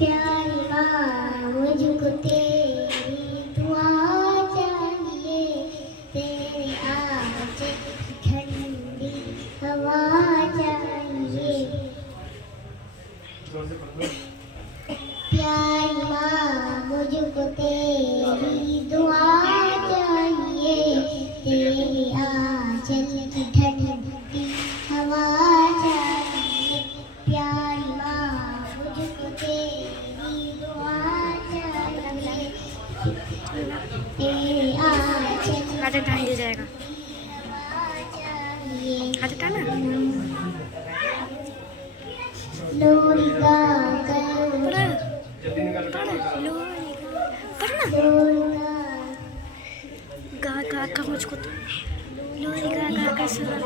प्यारी माँ मुझको तेरी दुआ चाहिए, तेरे आंचल की ठंडी हवा चाहिए। प्यारी माँ मुझको तेरी दुआ चाहिए, तेरे आंचल की ठंडी हवा चाहिए। प्यारी माँ मुझको तेरी दुआ चाहिए, तेरे आंचल हाथ टान दिया जाएगा, हवा चाहिए। हाथ टाना। लोरी गाकर पढ़ा पढ़ा लोरी पढ़ना गा गा का मुझको तो लोरी गा गा कर सुना।